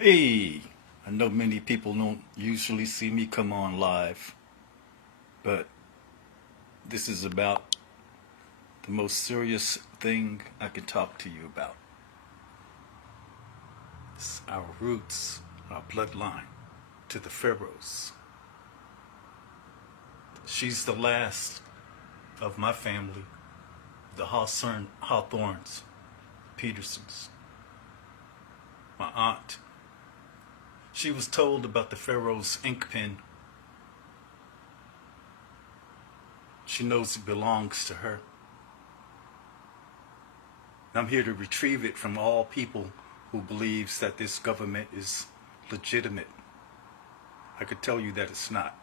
Hey, I know many people don't usually see me come on live, but this is about the most serious thing I can talk to you about. It's our roots, our bloodline to the Pharaohs. She's the last of my family, the Hawthorns, Petersons. My aunt. She was told about the Pharaoh's ink pen. She knows it belongs to her. I'm here to retrieve it from all people who believes that this government is legitimate. I could tell you that it's not.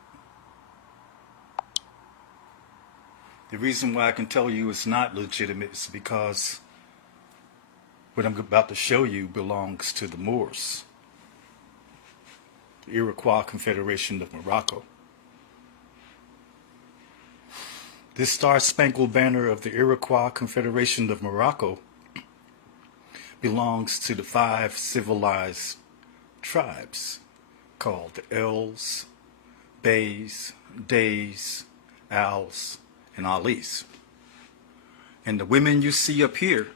The reason why I can tell you it's not legitimate is because what I'm about to show you belongs to the Moors, the Iroquois Confederation of Morocco. This star-spangled banner of the Iroquois Confederation of Morocco belongs to the 5 civilized tribes called the Els, Bays, Days, Als, and Alis. And the women you see up here,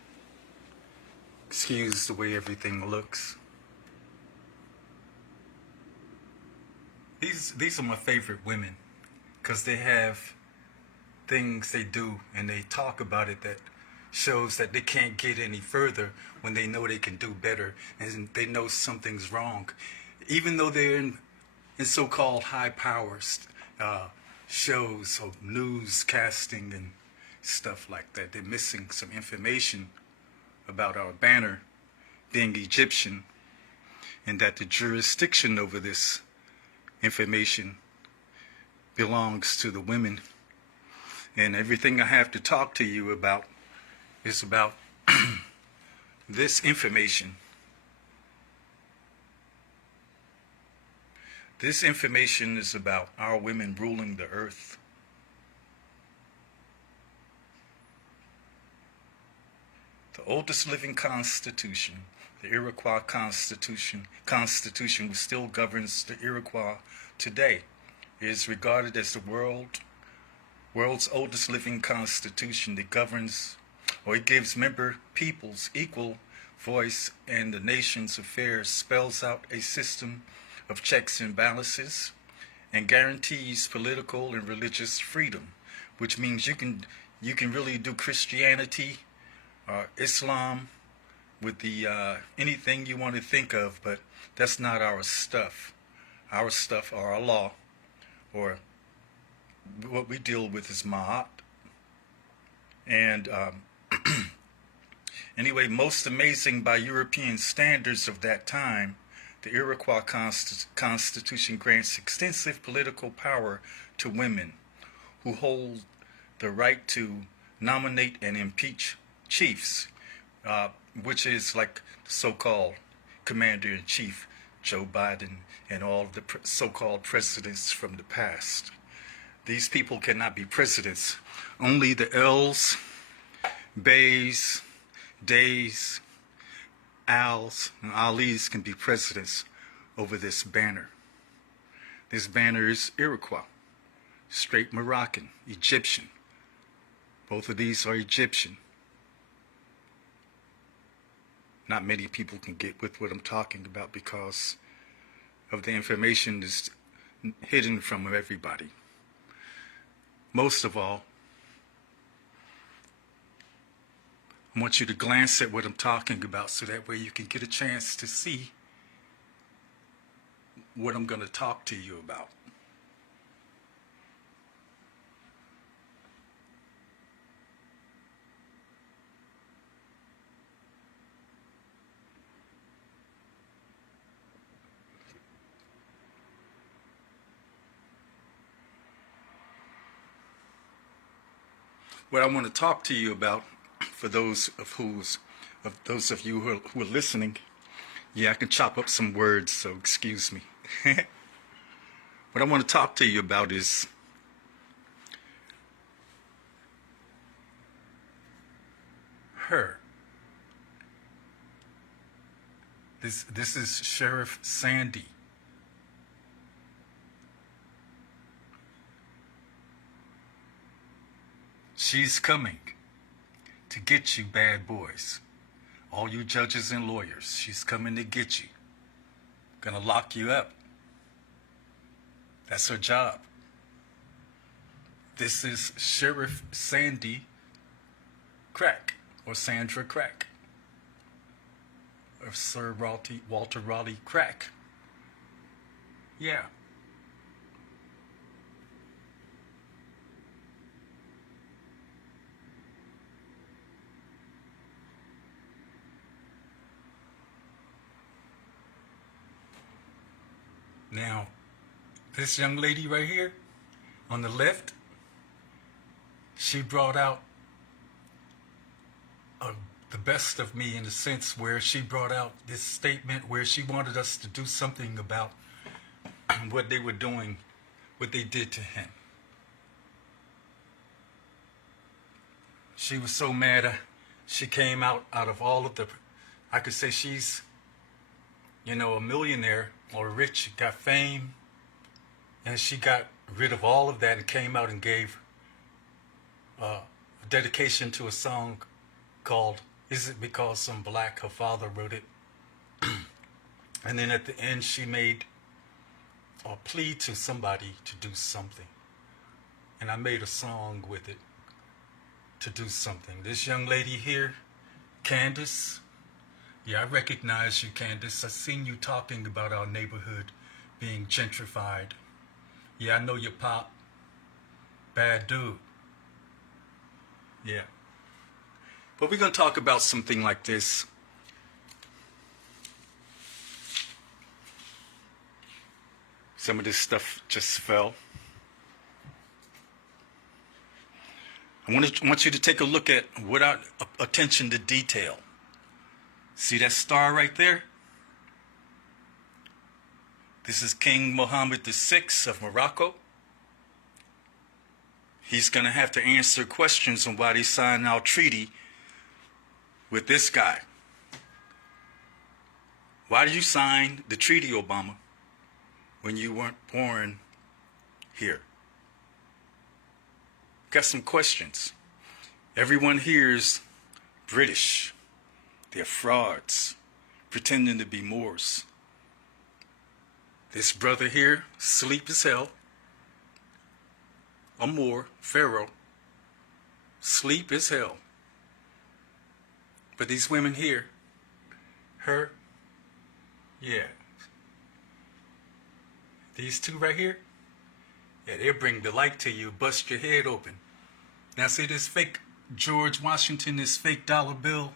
excuse the way everything looks. These are my favorite women because they have things they do and they talk about it that shows that they can't get any further when they know they can do better and they know something's wrong. Even though they're in so-called high powers shows or newscasting and stuff like that, they're missing some information about our banner being Egyptian and that the jurisdiction over this information belongs to the women. And everything I have to talk to you about is about this information. This information is about our women ruling the earth. The oldest living constitution, the Iroquois Constitution, which still governs the Iroquois today, is regarded as the world's oldest living constitution that governs, or it gives member peoples equal voice in the nation's affairs, spells out a system of checks and balances, and guarantees political and religious freedom, which means you can really do Christianity or Islam with the anything you want to think of, but that's not our stuff. Our stuff are our law, or what we deal with is Ma'at. And anyway, most amazing by European standards of that time, the Iroquois Constitution grants extensive political power to women who hold the right to nominate and impeach chiefs, which is like the so-called commander-in-chief, Joe Biden, and all of the so-called presidents from the past. These people cannot be presidents. Only the Els, Bays, Days, Als, and Alis can be presidents over this banner. This banner is Iroquois, straight Moroccan, Egyptian. Both of these are Egyptian. Not many people can get with what I'm talking about because of the information that's hidden from everybody. Most of all, I want you to glance at what I'm talking about so that way you can get a chance to see what I'm going to talk to you about. What I want to talk to you about, for those of you who are listening, yeah, I can chop up some words, so excuse me. What I want to talk to you about is her. This is Sheriff Sandy. She's coming to get you, bad boys. All you judges and lawyers, she's coming to get you. Gonna lock you up. That's her job. This is Sheriff Sandy Crack, or Sandra Crack, or Sir Walter Raleigh Crack. Yeah. Now, this young lady right here on the left, she brought out the best of me, in the sense where she brought out this statement where she wanted us to do something about what they were doing, what they did to him. She was so mad. She came out of all of the, I could say she's, a millionaire or rich, got fame, and she got rid of all of that and came out and gave a dedication to a song called "Is It Because I'm Black?" Her father wrote it. And then at the end she made a plea to somebody to do something. And I made a song with it, to do something. This young lady here, Candace, yeah, I recognize you, Candace. I've seen you talking about our neighborhood being gentrified. Yeah, I know your pop. Bad dude. Yeah. But we're going to talk about something like this. Some of this stuff just fell. I want you to take a look at, without attention to detail. See that star right there? This is King Mohammed VI of Morocco. He's going to have to answer questions on why they signed our treaty with this guy. Why did you sign the treaty, Obama, when you weren't born here? Got some questions. Everyone here is British. They're frauds, pretending to be Moors. This brother here, sleep as hell. A Moor, Pharaoh, sleep as hell. But these women here, her, yeah. These two right here, yeah, they'll bring the light to you, bust your head open. Now see this fake George Washington, this fake dollar bill?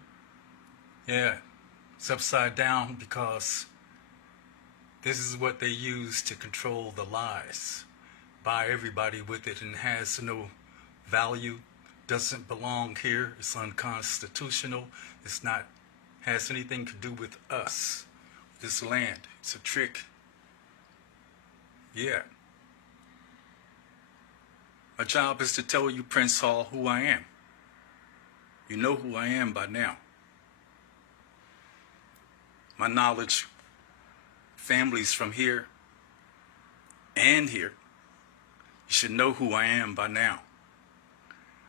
Yeah, it's upside down because this is what they use to control the lies. Buy everybody with it, and has no value, doesn't belong here, it's unconstitutional, it's not, has anything to do with us, this land. It's a trick. Yeah. My job is to tell you, Prince Hall, who I am. You know who I am by now. My knowledge, families from here and here, you should know who I am by now.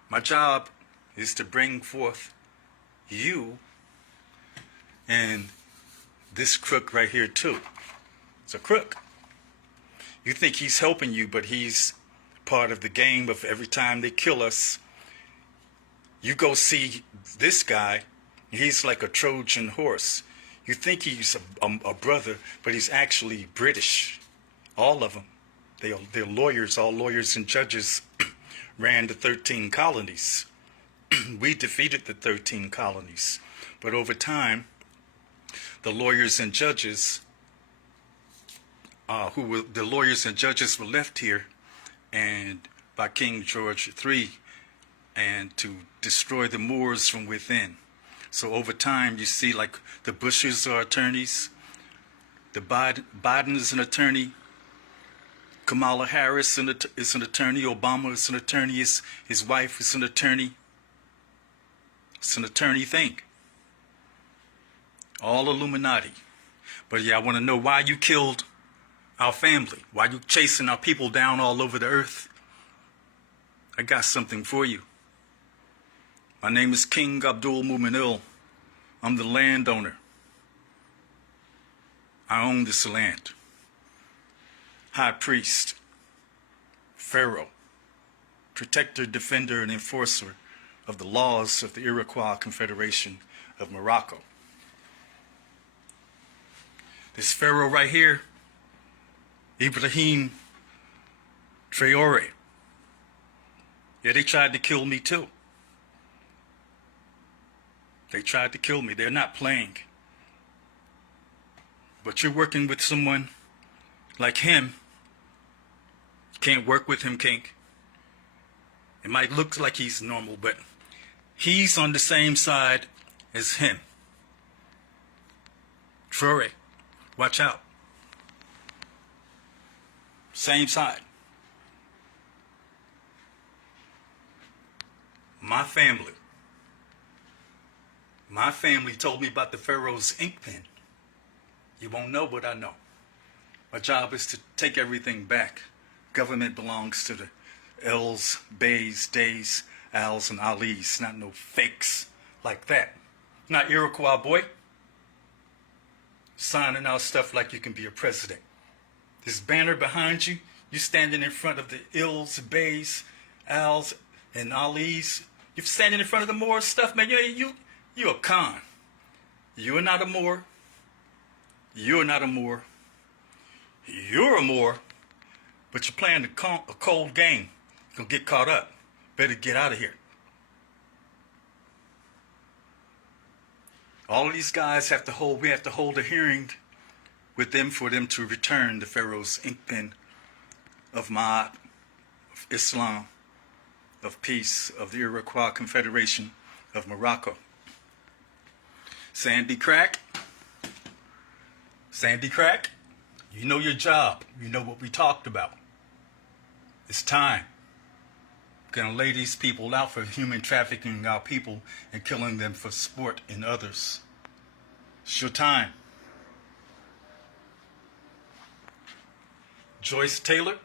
My job is to bring forth you and this crook right here too. It's a crook. You think he's helping you, but he's part of the game of every time they kill us. You go see this guy, he's like a Trojan horse. You think he's a brother, but he's actually British. All of them. They're lawyers. All lawyers and judges ran the 13 colonies. We defeated the 13 colonies. But over time, the lawyers and judges, the lawyers and judges were left here, and by King George III, and to destroy the Moors from within. So over time, you see, like the Bushes are attorneys, the Biden is an attorney, Kamala Harris is an attorney, Obama is an attorney, his wife is an attorney. It's an attorney thing. All Illuminati. But yeah, I want to know why you killed our family. Why you chasing our people down all over the earth. I got something for you. My name is King Abdul Muminil. I'm the landowner. I own this land. High priest, Pharaoh, protector, defender, and enforcer of the laws of the Iroquois Confederation of Morocco. This Pharaoh right here, Ibrahim Traore. Yeah, they tried to kill me too. They tried to kill me. They're not playing. But you're working with someone like him. You can't work with him, King. It might look like he's normal, but he's on the same side as him. Traore, watch out. Same side. My family told me about the Pharaoh's ink pen. You won't know what I know. My job is to take everything back. Government belongs to the L's, Bays, Days, Al's, and Ali's. Not no fakes like that. Not Iroquois, boy. Signing out stuff like you can be a president. This banner behind you, you standing in front of the L's, Bays, Al's, and Ali's. You're standing in front of the Moor stuff, man. You're a con. You're not a Moor. You're not a Moor. You're a Moor, but you're playing a cold game. You're going to get caught up. Better get out of here. All of these guys we have to hold a hearing with them for them to return the Pharaoh's ink pen of Ma'at, of Islam, of peace, of the Iroquois Confederation of Morocco. Sandy Crack, you know your job. You know what we talked about. It's time. We're going to lay these people out for human trafficking our people and killing them for sport and others. It's your time. Joyce Taylor,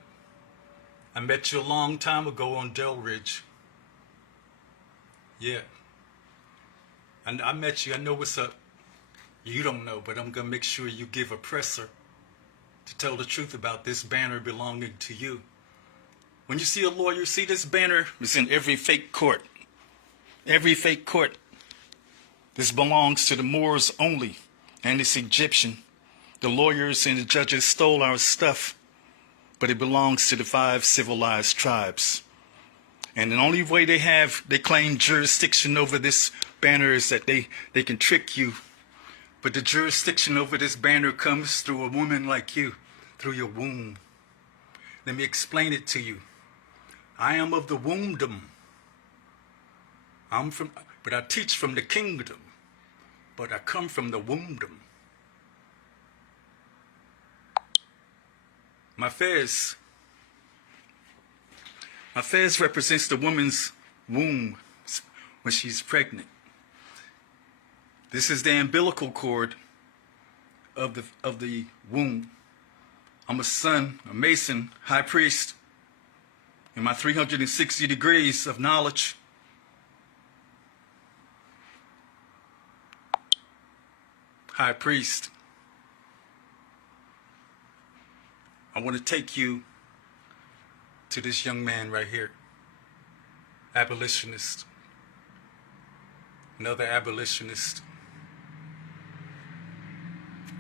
I met you a long time ago on Del Ridge. Yeah. And I met you. I know what's up. You don't know, but I'm going to make sure you give a presser to tell the truth about this banner belonging to you. When you see a lawyer, see this banner is in every fake court. Every fake court. This belongs to the Moors only, and it's Egyptian. The lawyers and the judges stole our stuff, but it belongs to the 5 civilized tribes. And the only way they claim jurisdiction over this banner is that they can trick you. But the jurisdiction over this banner comes through a woman like you, through your womb. Let me explain it to you. I am of the wombdom. But I teach from the kingdom. But I come from the wombdom. My fez represents the woman's womb when she's pregnant. This is the umbilical cord of the womb. I'm a son, a mason, high priest, in my 360 degrees of knowledge. High priest. I want to take you to this young man right here. Abolitionist. Another abolitionist.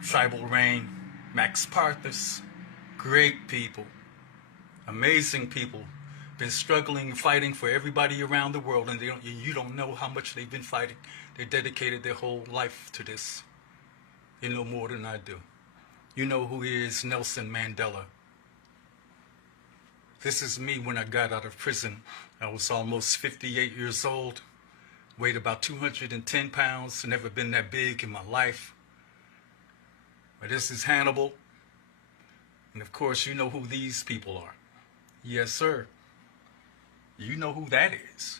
Tribal Reign, Max Parthas, great people, amazing people, been struggling, fighting for everybody around the world, and you don't know how much they've been fighting. They dedicated their whole life to this. You know more than I do. You know who he is, Nelson Mandela. This is me when I got out of prison. I was almost 58 years old, weighed about 210 pounds, never been that big in my life. But this is Hannibal. And of course, you know who these people are. Yes, sir. You know who that is.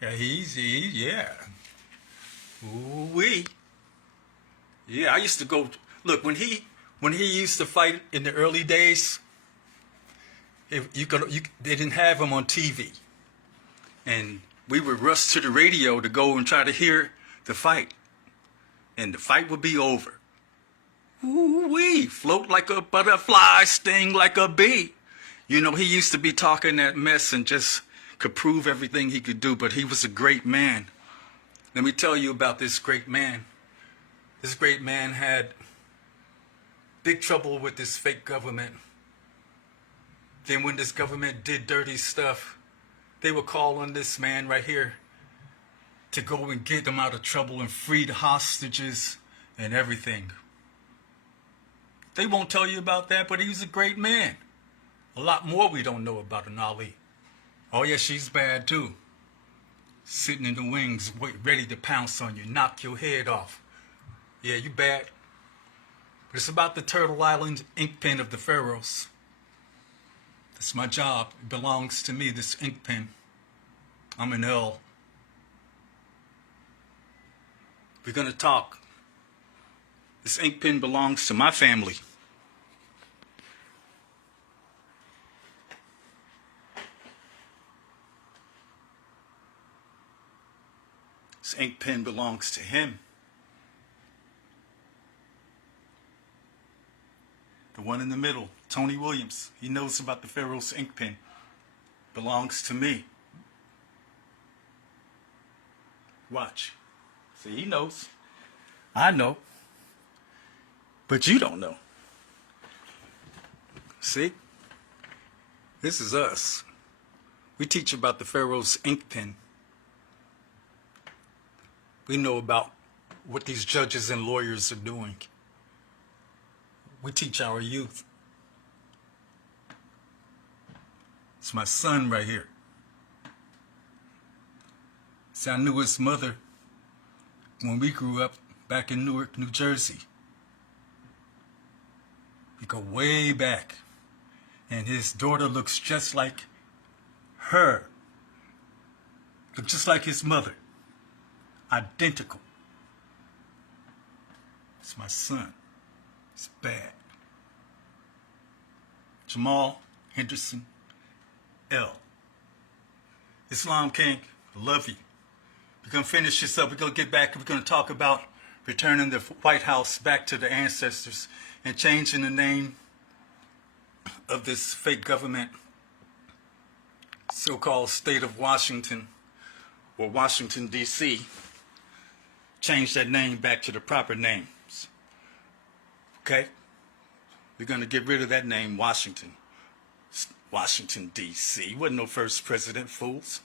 Yeah, yeah. Ooh-wee. Yeah, I used to go. Look, when he used to fight in the early days, they didn't have him on TV, and we would rush to the radio to go and try to hear the fight, and the fight would be over. Ooh-wee, float like a butterfly, sting like a bee. You know, he used to be talking that mess and just could prove everything he could do, but he was a great man. Let me tell you about this great man. This great man had big trouble with this fake government. Then when this government did dirty stuff, they would call on this man right here to go and get them out of trouble and free the hostages and everything. They won't tell you about that, but he was a great man. A lot more we don't know about an Ali. Oh yeah, she's bad too. Sitting in the wings, ready to pounce on you, knock your head off. Yeah, you bad. But it's about the Turtle Island ink pen of the Pharaohs. It's my job. It belongs to me, this ink pen. I'm an L. We're going to talk. This ink pen belongs to my family. This ink pen belongs to him. The one in the middle, Tony Williams, he knows about the Pharaoh's ink pen. Belongs to me. Watch. See, he knows. I know. But you don't know. See? This is us. We teach about the Pharaoh's ink pen. We know about what these judges and lawyers are doing. We teach our youth. It's my son right here. See, I knew his mother when we grew up back in Newark, New Jersey. We go way back. And his daughter looks just like her. Looks just like his mother. Identical. It's my son. It's bad. Jamal Henderson L. Islam King, I love you. We're going to finish this up. We're going to get back. We're going to talk about returning the White House back to the ancestors and changing the name of this fake government, so-called state of Washington, or Washington, D.C. Change that name back to the proper names. Okay? We're going to get rid of that name, Washington. Washington, D.C. Wasn't no first president, fools.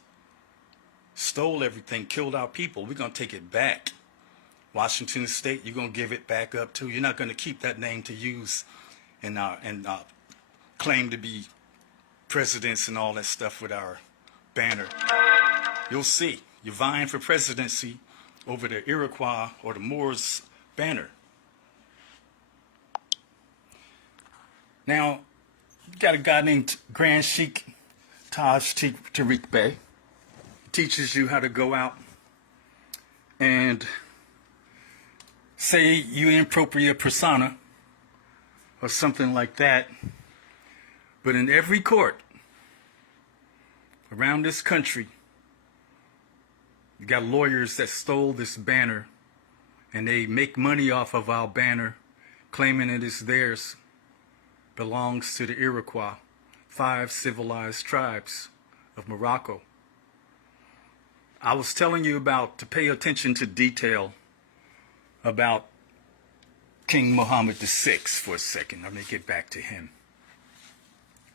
Stole everything, killed our people. We're going to take it back. Washington State, you're going to give it back up too. You're not going to keep that name to use and claim to be presidents and all that stuff with our banner. You'll see. You're vying for presidency over the Iroquois or the Moors banner. Now, you got a guy named Grand Sheikh Taj Tariq Bey. He teaches you how to go out and say you impropria persona or something like that. But in every court around this country, you got lawyers that stole this banner and they make money off of our banner, claiming it is theirs. Belongs to the Iroquois, 5 civilized tribes of Morocco. I was telling you about, to pay attention to detail about King Mohammed VI for a second. Let me get back to him.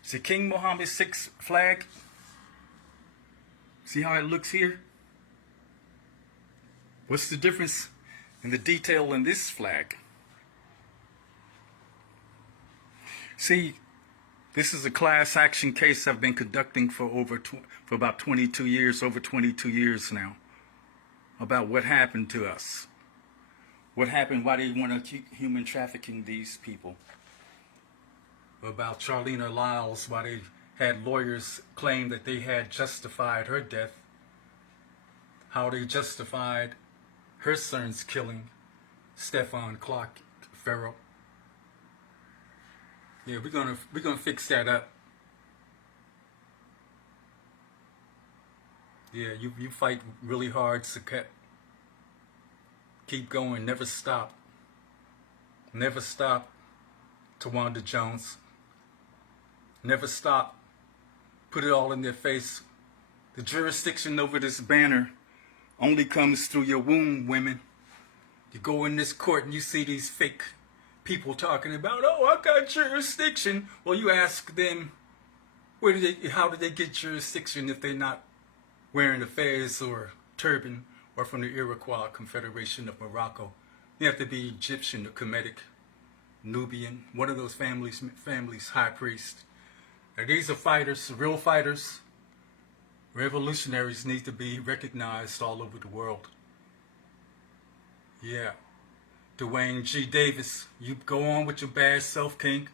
See King Mohammed VI flag? See how it looks here? What's the difference in the detail in this flag? See, this is a class action case I've been conducting for about 22 years, over 22 years now, about what happened to us. What happened, why they want to keep human trafficking these people. About Charlena Lyles, why they had lawyers claim that they had justified her death, how they justified her son's killing, Stefan Clark Pharaoh. Yeah, we're gonna fix that up. Yeah, you fight really hard, Saket. Keep going, never stop. Never stop, Tawanda Jones. Never stop. Put it all in their face. The jurisdiction over this banner only comes through your womb, women. You go in this court and you see these fake people talking about, oh, I got jurisdiction. Well, you ask them, how did they get jurisdiction if they're not wearing a fez or turban or from the Iroquois Confederation of Morocco? You have to be Egyptian or Kemetic, Nubian, one of those families, high priest. And these are fighters, real fighters. Revolutionaries need to be recognized all over the world. Yeah. Dwayne G. Davis, you go on with your bad self, King.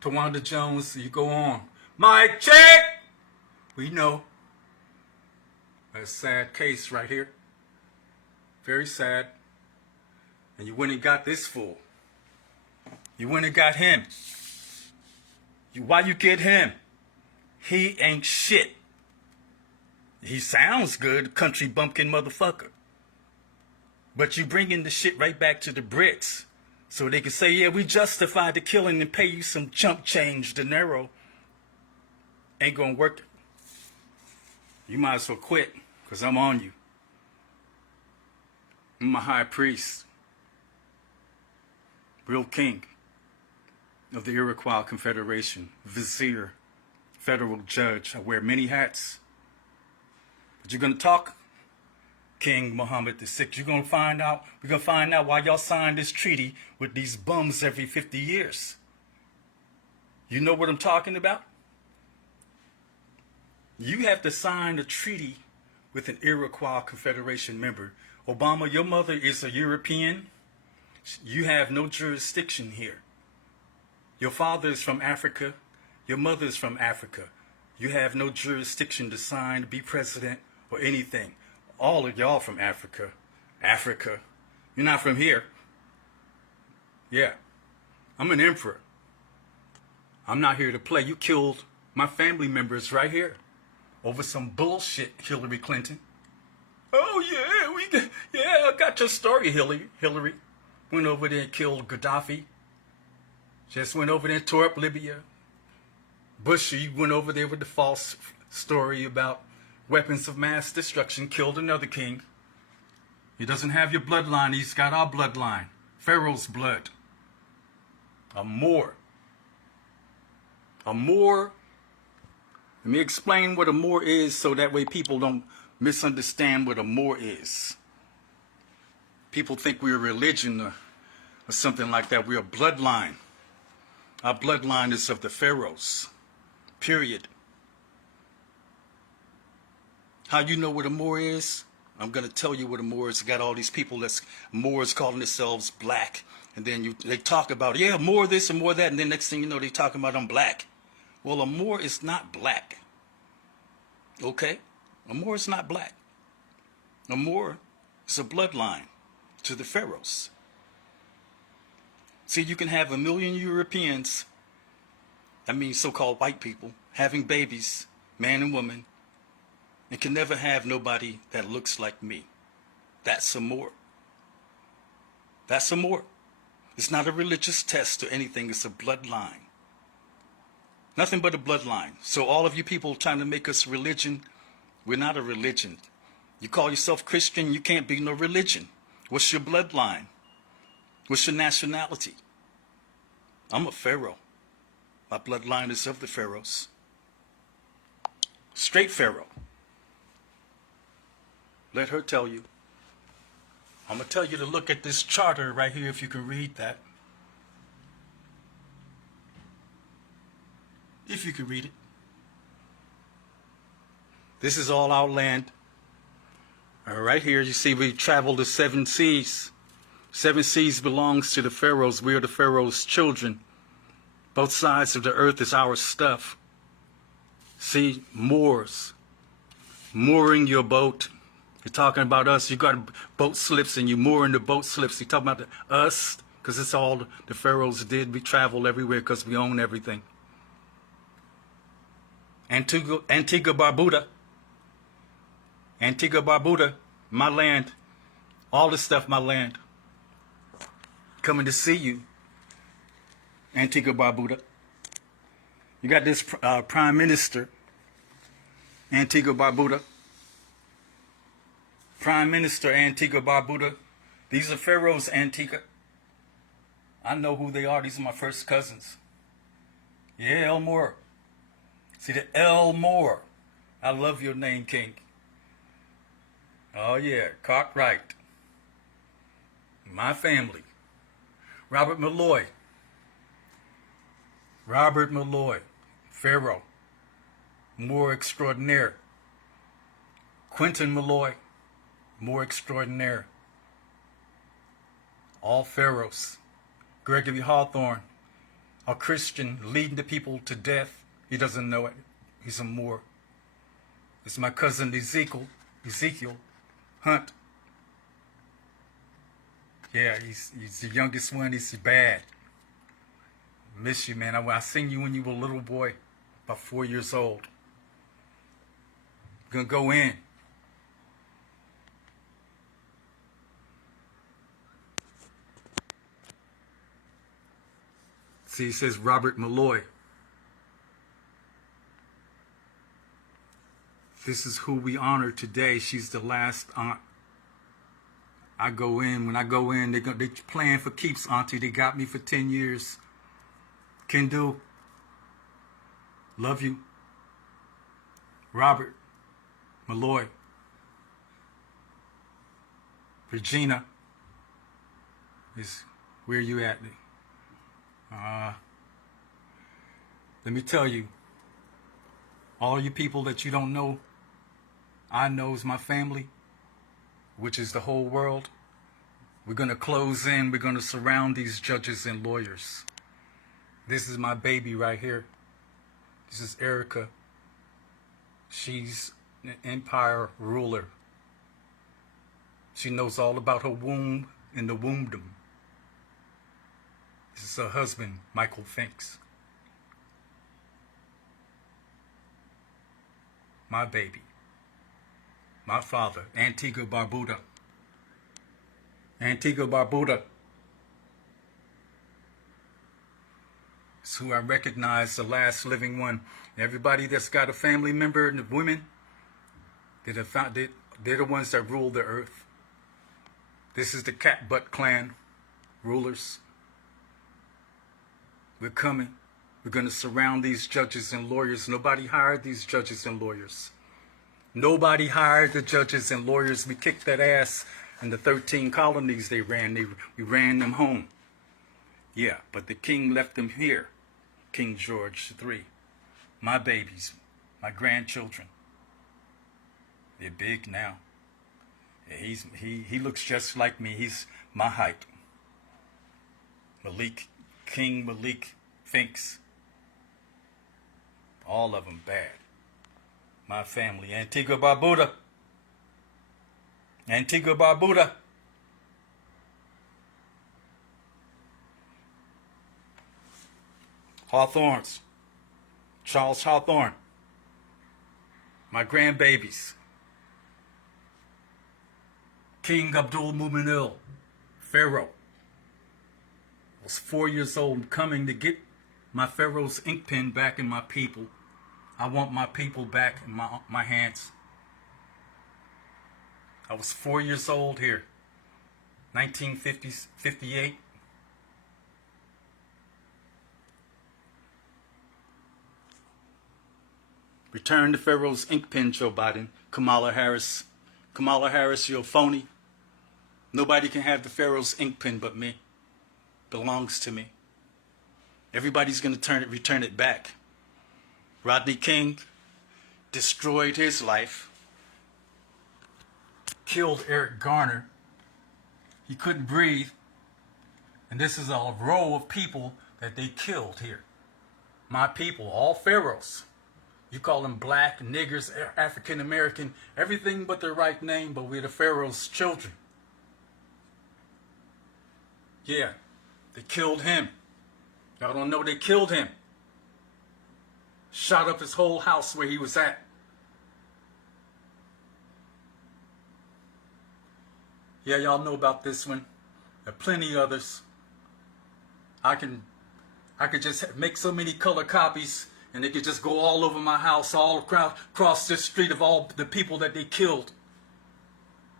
Tawanda Jones, you go on. Mic check! We know. A sad case right here. Very sad. And you went and got this fool. You went and got him. Why you get him? He ain't shit. He sounds good, country bumpkin motherfucker. But you bringing the shit right back to the Brits. So they can say, yeah, we justified the killing and pay you some chump change dinero. Ain't gonna work. You might as well quit, because I'm on you. I'm a high priest. Real king of the Iroquois Confederation, vizier, federal judge. I wear many hats. But you're going to talk, King Mohammed VI. You're going to find out, we're going to find out why y'all signed this treaty with these bums every 50 years. You know what I'm talking about? You have to sign a treaty with an Iroquois Confederation member. Obama, your mother is a European. You have no jurisdiction here. Your father is from Africa. Your mother is from Africa. You have no jurisdiction to sign, to be president, or anything. All of y'all from Africa. Africa. You're not from here. Yeah. I'm an emperor. I'm not here to play. You killed my family members right here over some bullshit, Hillary Clinton. Oh, yeah, I got your story, Hillary. Went over there and killed Gaddafi. Just went over there and tore up Libya. Bush, you went over there with the false story about weapons of mass destruction, killed another king. He doesn't have your bloodline, he's got our bloodline. Pharaoh's blood. A Moor. A Moor. Let me explain what a Moor is so that way people don't misunderstand what a Moor is. People think we're a religion or something like that. We're a bloodline. Our bloodline is of the Pharaohs. Period. How you know what a Moor is? I'm going to tell you what a Moor is. Got all these people that's Moors calling themselves black. And then they talk about, yeah, Moor this and Moor that. And then next thing you know, they talking about I'm black. Well, a Moor is not black. Okay? A Moor is not black. A Moor is a bloodline to the Pharaohs. See, you can have 1 million Europeans, I mean so-called white people, having babies, man and woman, and can never have nobody that looks like me. That's a Moor. That's a Moor. It's not a religious test or anything. It's a bloodline. Nothing but a bloodline. So all of you people trying to make us religion, we're not a religion. You call yourself Christian, you can't be no religion. What's your bloodline? What's your nationality? I'm a Pharaoh. My bloodline is of the Pharaohs. Straight Pharaoh. Let her tell you. I'm going to tell you to look at this charter right here if you can read that. If you can read it. This is all our land. Right here, you see we travel the 7 seas. 7 seas belongs to the Pharaohs. We are the Pharaoh's children. Both sides of the earth is our stuff. See, Moors. Mooring your boat. You're talking about us. You got boat slips and you mooring the boat slips. You're talking about us because it's all the pharaohs did. We travel everywhere because we own everything. Antigua Barbuda. Antigua Barbuda, my land. All this stuff, my land. Coming to see you, Antigua Barbuda. You got this Prime Minister, Antigua Barbuda. Prime Minister Antigua Barbuda. These are pharaohs, Antigua. I know who they are. These are my first cousins. Yeah, Elmore. See the Elmore. I love your name, King. Oh yeah, Cartwright. My family. Robert Malloy. Robert Malloy. Pharaoh. More extraordinaire. Quentin Malloy. More extraordinaire. All pharaohs. Gregory Hawthorne. A Christian leading the people to death. He doesn't know it. He's a Moor. It's my cousin Ezekiel Hunt. Yeah, he's the youngest one. He's bad. Miss you, man. I seen you when you were a little boy, about 4 years old. Gonna go in. See, he says Robert Malloy. This is who we honor today. She's the last aunt. I go in. When I go in, they playing for keeps, Auntie. They got me for 10 years. Can do. Love you. Robert Malloy. Regina. Is where you at? Let me tell you, all you people that you don't know, I know is my family, which is the whole world. We're going to close in. We're going to surround these judges and lawyers. This is my baby right here. This is Erica. She's an empire ruler. She knows all about her womb and the wombdom. This is her husband, Michael Finks. My baby. My father, Antigua Barbuda. Antigua Barbuda. It's who I recognize, the last living one. Everybody that's got a family member and the women, they're the ones that rule the earth. This is the Catbutt clan rulers. We're coming. We're going to surround these judges and lawyers. Nobody hired these judges and lawyers. Nobody hired the judges and lawyers. We kicked that ass in the 13 colonies they ran. We ran them home. Yeah, but the king left them here. King George III. My babies, my grandchildren. They're big now. Yeah, he looks just like me. He's my height. King Malik Finks. All of them bad. My family. Antigua Barbuda. Antigua Barbuda. Hawthorns. Charles Hawthorne. My grandbabies. King Abdul Muminil. Pharaoh. I was 4 years old, coming to get my Pharaoh's ink pen back in my people. I want my people back in my hands. I was 4 years old here, 1958. Return the Pharaoh's ink pen, Joe Biden. Kamala Harris. Kamala Harris, you're a phony. Nobody can have the Pharaoh's ink pen but me. Belongs to me. Everybody's going to return it back. Rodney King destroyed his life. Killed Eric Garner. He couldn't breathe. And this is a row of people that they killed here. My people, all pharaohs. You call them black, niggers, African American, everything but the right name, but we're the Pharaoh's children. Yeah, they killed him. Y'all don't know they killed him. Shot up his whole house where he was at. Yeah, y'all know about this one. There are plenty others. I could just make so many color copies and they could just go all over my house, all across this street of all the people that they killed.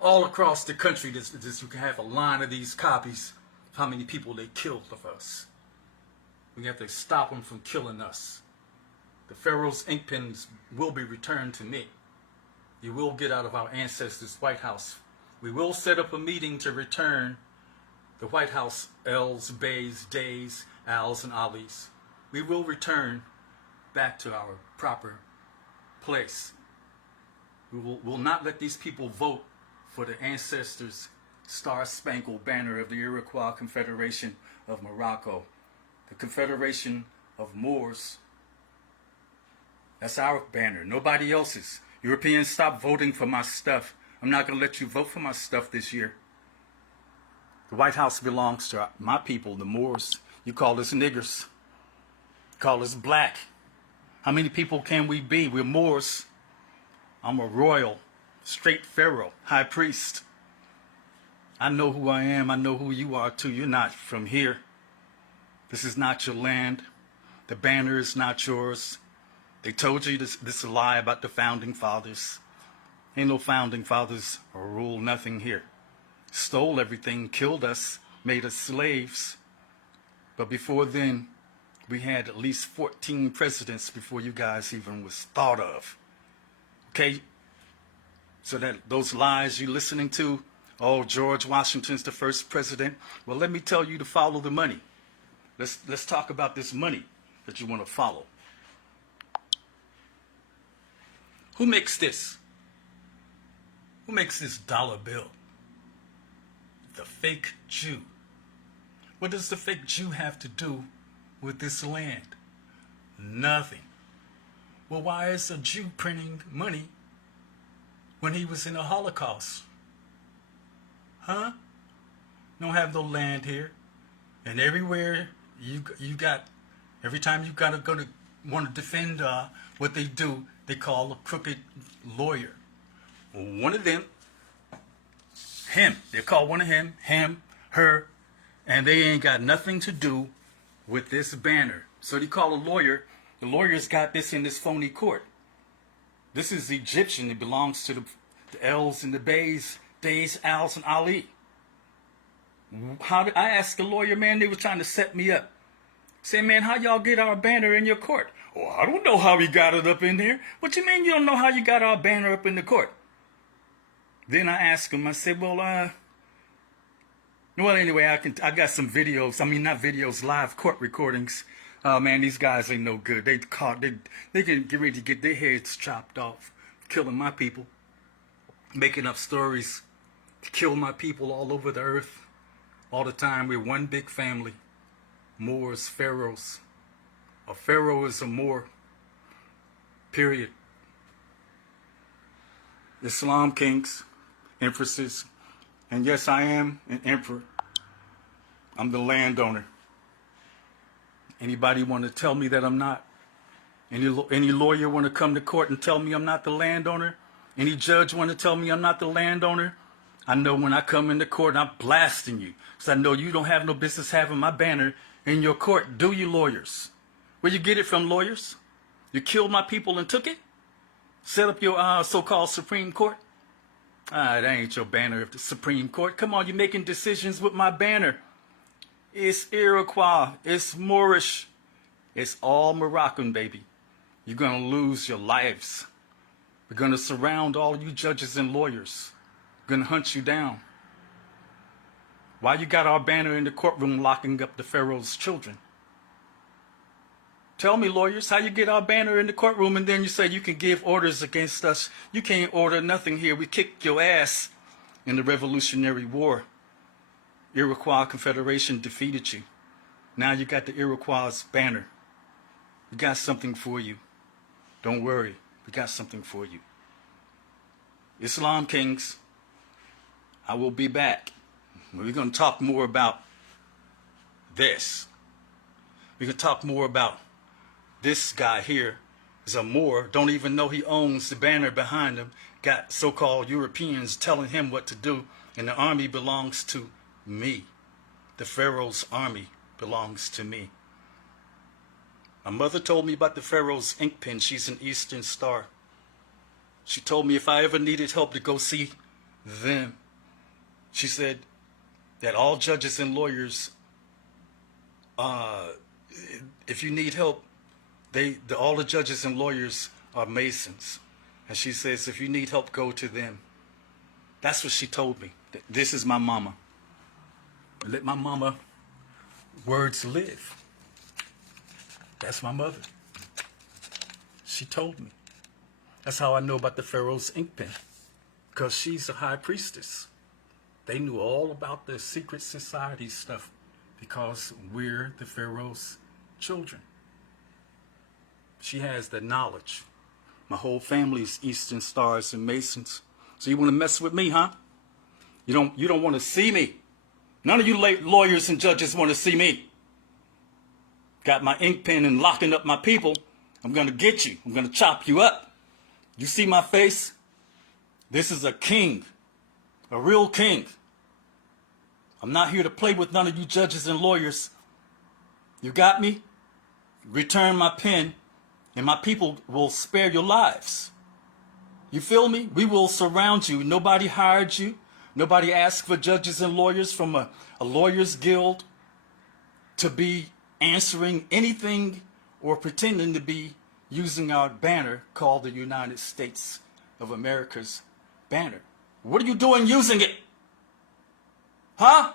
All across the country, you can have a line of these copies of how many people they killed of us. We have to stop them from killing us. The Pharaoh's ink pens will be returned to me. You will get out of our ancestors' White House. We will set up a meeting to return the White House L's, B's, D's, Al's, and Ali's. We will return back to our proper place. We will not let these people vote for the ancestors' Star-Spangled Banner of the Iroquois Confederation of Morocco, the Confederation of Moors. That's our banner, nobody else's. Europeans, stop voting for my stuff. I'm not going to let you vote for my stuff this year. The White House belongs to my people, the Moors. You call us niggers. You call us black. How many people can we be? We're Moors. I'm a royal, straight pharaoh, high priest. I know who I am. I know who you are too. You're not from here. This is not your land. The banner is not yours. They told you this is a lie about the founding fathers. Ain't no founding fathers or rule nothing here. Stole everything, killed us, made us slaves. But before then, we had at least 14 presidents before you guys even was thought of. Okay? So that those lies you're listening to, oh, George Washington's the first president. Well, let me tell you to follow the money. Let's talk about this money that you want to follow. Who makes this? Who makes this dollar bill? The fake Jew. What does the fake Jew have to do with this land? Nothing. Well, why is a Jew printing money when he was in the Holocaust? Huh? Don't have no land here. And everywhere you got, every time you gotta go to want to defend what they do, they call a crooked lawyer. One of them, him. They call one of him, her, and they ain't got nothing to do with this banner. So they call a lawyer. The lawyer's got this in this phony court. This is Egyptian. It belongs to the L's and the B's, Days, Al's, and Ali. How did I asked the lawyer, man, they were trying to set me up. Say, man, how y'all get our banner in your court? Oh, I don't know how we got it up in there. What you mean you don't know how you got our banner up in the court? Then I asked him, I said, well, anyway, I got some videos. I mean, not videos, live court recordings. Man, these guys ain't no good. They can get ready to get their heads chopped off, killing my people, making up stories to kill my people all over the earth. All the time, we're one big family. Moors, pharaohs. A pharaoh is a Moor. Period. Islam kings, empresses, and yes, I am an emperor. I'm the landowner. Anybody want to tell me that I'm not? Any lawyer want to come to court and tell me I'm not the landowner? Any judge want to tell me I'm not the landowner? I know when I come into court, I'm blasting you. Because I know you don't have no business having my banner in your court, do you, lawyers? Where you get it from, lawyers? You killed my people and took it? Set up your so-called Supreme Court? That ain't your banner of the Supreme Court. Come on, you're making decisions with my banner. It's Iroquois. It's Moorish. It's all Moroccan, baby. You're going to lose your lives. We're going to surround all you judges and lawyers. We're going to hunt you down. Why you got our banner in the courtroom locking up the Pharaoh's children? Tell me, lawyers, how you get our banner in the courtroom and then you say you can give orders against us. You can't order nothing here. We kicked your ass in the Revolutionary War. Iroquois Confederation defeated you. Now you got the Iroquois banner. We got something for you. Don't worry, we got something for you. Islam Kings, I will be back. We're going to talk more about this. We can talk more about this guy here is a Moor, don't even know he owns the banner behind him, got so-called Europeans telling him what to do, and the army belongs to me. The Pharaoh's army belongs to me. My mother told me about the Pharaoh's ink pen. She's an Eastern Star. She told me if I ever needed help to go see them, she said that all judges and lawyers, if you need help, all the judges and lawyers are Masons. And she says, if you need help, go to them. That's what she told me. This is my mama. Let my mama words live. That's my mother. She told me. That's how I know about the Pharaoh's ink pen. Because she's a high priestess. They knew all about the secret society stuff because we're the Pharaoh's children. She has the knowledge. My whole family's Eastern Stars and Masons. So you want to mess with me, huh? You don't want to see me. None of you lawyers and judges want to see me. Got my ink pen and locking up my people. I'm going to get you. I'm going to chop you up. You see my face? This is a king. A real king. I'm not here to play with none of you judges and lawyers. You got me? Return my pen and my people will spare your lives. You feel me? We will surround you. Nobody hired you. Nobody asked for judges and lawyers from a lawyers guild to be answering anything or pretending to be using our banner called the United States of America's banner. What are you doing using it? Huh?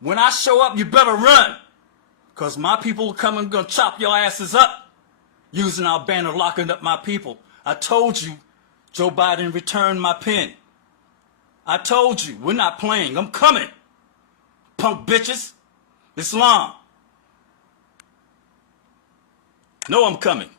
When I show up, you better run. Because my people are coming, going to chop your asses up using our banner, locking up my people. I told you, Joe Biden, return my pen. I told you, we're not playing. I'm coming. Punk bitches. Islam. No, I'm coming.